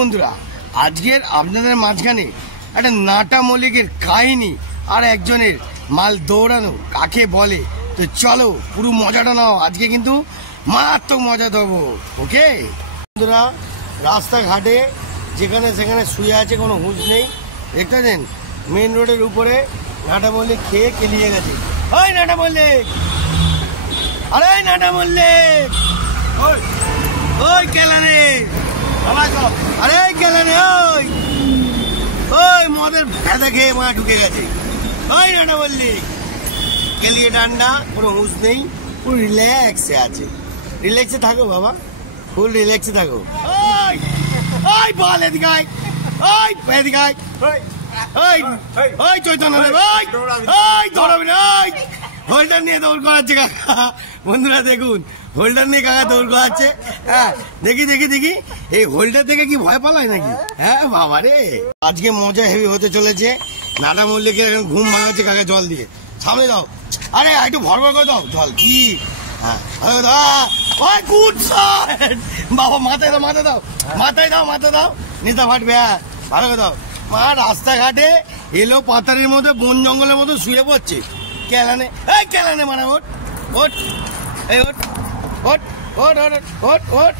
বন্ধুরা, আজকের আপনাদের মাঝখানে একটা নাটা মল্লিকের কাহিনী আর একজনের মাল দৌড়ানো কাকে বলে, তো চলো পুরো মজাটা নাও। আজকে কিন্তু মারাত্মক মজা দেবো। ওকে বন্ধুরা, রাস্তাঘাটে যেখানে সেখানে শুয়ে আছে, কোনো হুঁশ নেই। দেখতেছেন মেন রোডের উপরে নাটা মল্লিক খেয়ে কেলিয়ে গেছে। ওই নাটা মল্লিক, আরে নাটা মল্লিক, ওই কেলানে, আরে কেলানে, ওই ওই মদের ভেদা খেয়ে মা ঢুকে গেছে। ওই নাটা মল্লিক কেলিয়ে ডান্ডা, কোনো হুঁশ নেই, পুরো রিল্যাক্সে আছে। রিল্যাক্সে থাকো বাবা, ফুল রিল্যাক্সে থাকো। ওই ওই বল এদিকে আয়, ওই এদিকে আয়, ওই ওই চৈতন্য দেব, ওই ওই দৌড়াবি না, ওই হোল্ডার নিয়ে দৌড় করাচ্ছে কাকা। বন্ধুরা দেখুন, হোল্ডার নিয়ে কাকা দৌড় করাচ্ছে। হ্যাঁ দেখি দেখি দেখি, এই হোল্ডার থেকে কি ভয় পালায় নাকি? হ্যাঁ বাবা রে, আজকে মজা হেভি হতে চলেছে। নাটা মল্লিকের এখন ঘুম ভাঙাচ্ছে কাকা জল দিয়ে। সামনে দাও, আরে একটু ভর ভর করে দাও জল। কি হ্যাঁ গুড শট বাবা, মাথায় দাও, মাথা দাও, মাথায় দাও, মাথা দাও, নেতা ফাটবে। হ্যাঁ ভালো করে দাও। মা রাস্তাঘাটে এলো পাতারের মধ্যে, বন জঙ্গলের মধ্যে শুয়ে পড়ছে। কেলানে, এই কেলানে মানে ওট ওট, এই ওট ওট ওট ওট ওট ওট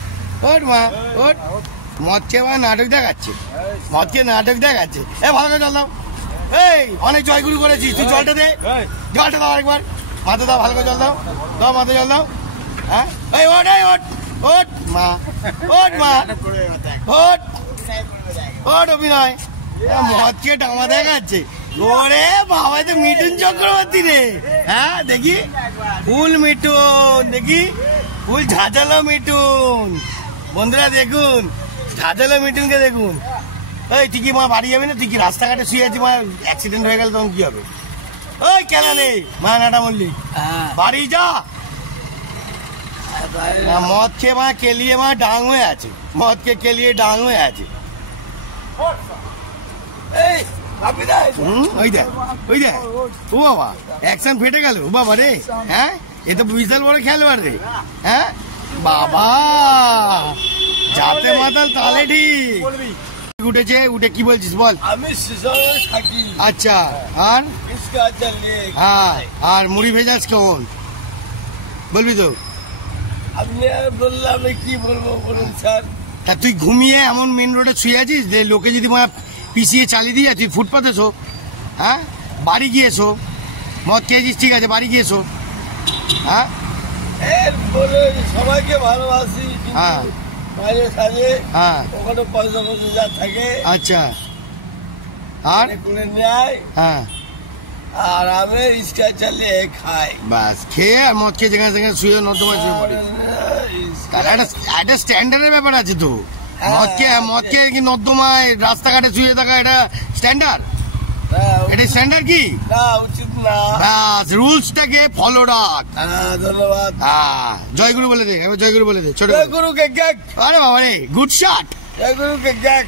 ওট মা ওট। মদ খেয়ে মা নাটক দেখাচ্ছে, মদ খেয়ে নাটক দেখাচ্ছে। এ ভালো করে জল দাও। এই অনেক জয়গুরু করেছিস তুই, জলটা দে, জলটা দাও আরেকবার। মাথা দাও, ভালো করে জল দাও, দাও মাথা জল দাও। হ্যাঁ এই ওট, এই ওট ওট মা, ওট মা, ওট ওট অভিনয়। মদ খেয়ে ডামা দেখাচ্ছে। ওরে বাবা, তো মিঠুন চক্রবর্তী রে। হ্যাঁ দেখি ফুল মিঠুন, দেখি ফুল ঝাঁঝালো মিঠুন। বন্ধুরা দেখুন, ঝাঁঝালো মিঠুনকে দেখুন। এই তুই কি মা বাড়ি যাবি না? তুই কি রাস্তাঘাটে শুয়ে আছি? মা অ্যাক্সিডেন্ট হয়ে গেল তখন কি হবে? ওই কেলা নেই মা, নাটা মল্লিক বাড়ি যা। মদ খেয়ে মা কেলিয়ে মা ডাং হয়ে আছে, মদ খেয়ে কেলিয়ে ডাং হয়ে আছে। ওই দেখ, ওই দেখ, ও বাবা অ্যাকশন ফেটে গেল বাবা রে। হ্যাঁ এ তো বিশাল বড় খেলোয়াড় রে। হ্যাঁ বাবা, যাতে মাতাল তালে ঠিক উঠেছে। উঠে কি বলছিস বল? আমি থাকি। আচ্ছা, আর হ্যাঁ, আর মুড়ি ভেজাস কেমন বলবি তো? আপনি বললাম কি বলবো বলুন স্যার। তা তুই ঘুমিয়ে এমন মেন রোডে শুয়ে আছিস যে লোকে যদি মা পিছিয়ে চালিয়ে দিয়ে তুই ফুটপাতে শো। হ্যাঁ বাড়ি গিয়ে শো, মদ খেয়েছিস ঠিক আছে, বাড়ি গিয়ে শো। হ্যাঁ সবাইকে ভালোবাসি, হ্যাঁ মাঝে সাঝে হ্যাঁ ওখানে পয়সা পয়সা যা থাকে আচ্ছা, আর করে নেয়। হ্যাঁ আর আমি রিক্সা চালিয়ে খাই। বাস খেয়ে আর মদ খেয়ে যেখানে সেখানে শুয়ে নর্দমায় শুয়ে পড়িস। তার একটা স্ট্যান্ডার্ডের ব্যাপার আছে তো। মদ খেয়ে কি নর্দমায় রাস্তাঘাটে শুয়ে থাকা এটা স্ট্যান্ডার্ড? এটা স্ট্যান্ডার্ড কি? না, উচিত না। বাস রুলসটাকে ফলো রাখ। ধন্যবাদ। জয়গুরু বলে দে, এবার জয়গুরু বলে দে। ছোট জয়গুরুকে গ্যাগ। আরে বাবা রে, গুড শট। জয়গুরুকে গ্যাগ।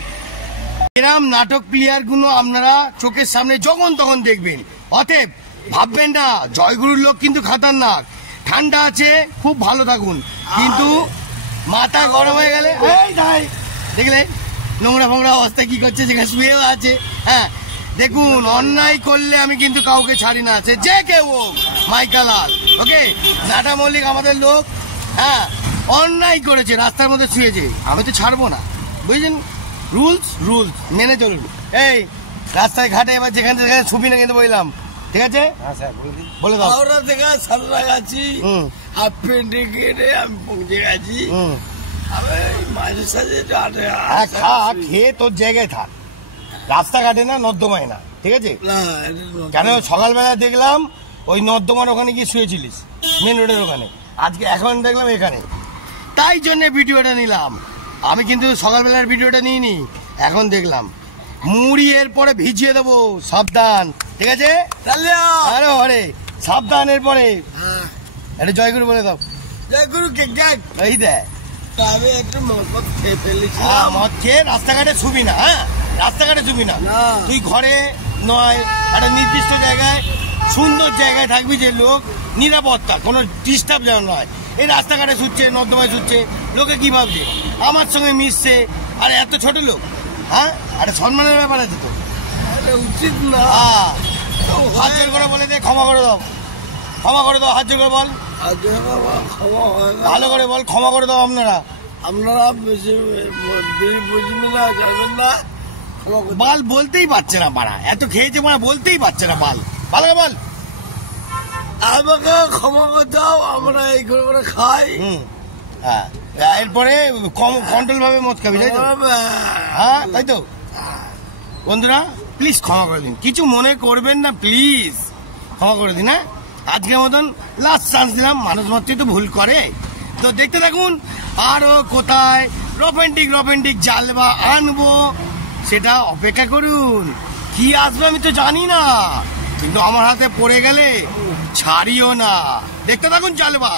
এরম নাটক প্লেয়ার গুলো আপনারা চোখের সামনে যখন তখন দেখবেন। অতএব ভাববেন না জয়গুরুর লোক কিন্তু খাতারনাক। ঠান্ডা আছে, খুব ভালো থাকুন, কিন্তু মাথা গরম হয়ে গেলে দেখলে নোংরা ফোংরা অবস্থা কি করছে, যেখানে শুয়েও আছে। হ্যাঁ দেখুন, অন্যায় করলে আমি কিন্তু কাউকে ছাড়ি না, সে যে কেউ হোক। মাইকালাল ওকে, নাটা মল্লিক আমাদের লোক। হ্যাঁ অন্যায় করেছে, রাস্তার মধ্যে শুয়েছে, আমি তো ছাড়বো না, বুঝলেন? রুলস রুলস মেনে চলুন। এই রাস্তায় ঘাটে এবার যেখানে যেখানে ছবি না কিন্তু বললাম, ঠিক আছে? বলে দাও। হাওড়া থেকে সারদা গেছি, আপেন্ডিকেটে আমি পৌঁছে গেছি। আমি মাঝে সাঝে খা, খেয়ে তোর জায়গায় থাক, রাস্তাঘাটে না, নর্দমায় না, ঠিক আছে? কেন সকালবেলা দেখলাম ওই নর্দমার ওখানে গিয়ে শুয়েছিলিস, মেন রোডের ওখানে। আজকে এখন দেখলাম এখানে, তাই জন্য ভিডিওটা নিলাম। আমি কিন্তু সকালবেলার ভিডিওটা নিইনি, এখন দেখলাম। মুড়ি এরপরে ভিজিয়ে দেবো, সাবধান, ঠিক আছে? আরে আরে সাবধান, এরপরে এটা জয়গুরু বলে দাও। জয়গুরুকে গ্যাগ। এই দেখ, আমি একটু মদ খেয়ে ফেলেছি। মদ খেয়ে রাস্তাঘাটে শুবি না। হ্যাঁ রাস্তাঘাটে শুবি না, তুই ঘরে নয় একটা নির্দিষ্ট জায়গায়, সুন্দর জায়গায় থাকবি, যে লোক নিরাপত্তা, কোনো ডিস্টার্ব যেন নয়। এই রাস্তাঘাটে শুচ্ছে, নর্দমায় শুচ্ছে, লোকে কি ভাবছে? আমার সঙ্গে মিশছে, আরে এত ছোট লোক, হ্যাঁ? আরে সম্মানের ব্যাপার আছে তো। এটা উচিত না। হাত জোর করে বলে দে, ক্ষমা করে দাও, ক্ষমা করে দাও, হাত জোর করে বল, আজকে বাবা ক্ষমা হয় না। ভালো করে বল, ক্ষমা করে দাও আপনারা। আপনারা বেশি বুঝবেন না, জানবেন না, ক্ষমা করে বাল বলতেই পারছে না মারা, এত খেয়েছে মারা, বলতেই পারছে না বাল, ভালো করে বল। আমাকে ক্ষমা করে দাও, আমরা এই করে করে খাই। হ্যাঁ, এরপরে কম কন্ট্রোল ভাবে মদ খাবি, তাই তো? হ্যাঁ, তাই তো। বন্ধুরা প্লিজ ক্ষমা করে দিন, কিছু মনে করবেন না, প্লিজ ক্ষমা করে দিন। হ্যাঁ, আজকের মতন লাস্ট চান্স দিলাম, মানুষ মাত্রই তো ভুল করে। তো দেখতে থাকুন আরো কোথায় রোমান্টিক জালবা আনবো, সেটা অপেক্ষা করুন। কি আসবে আমি তো জানি না, কিন্তু আমার হাতে পড়ে গেলে ছাড়িও না। দেখতে থাকুন জালবা।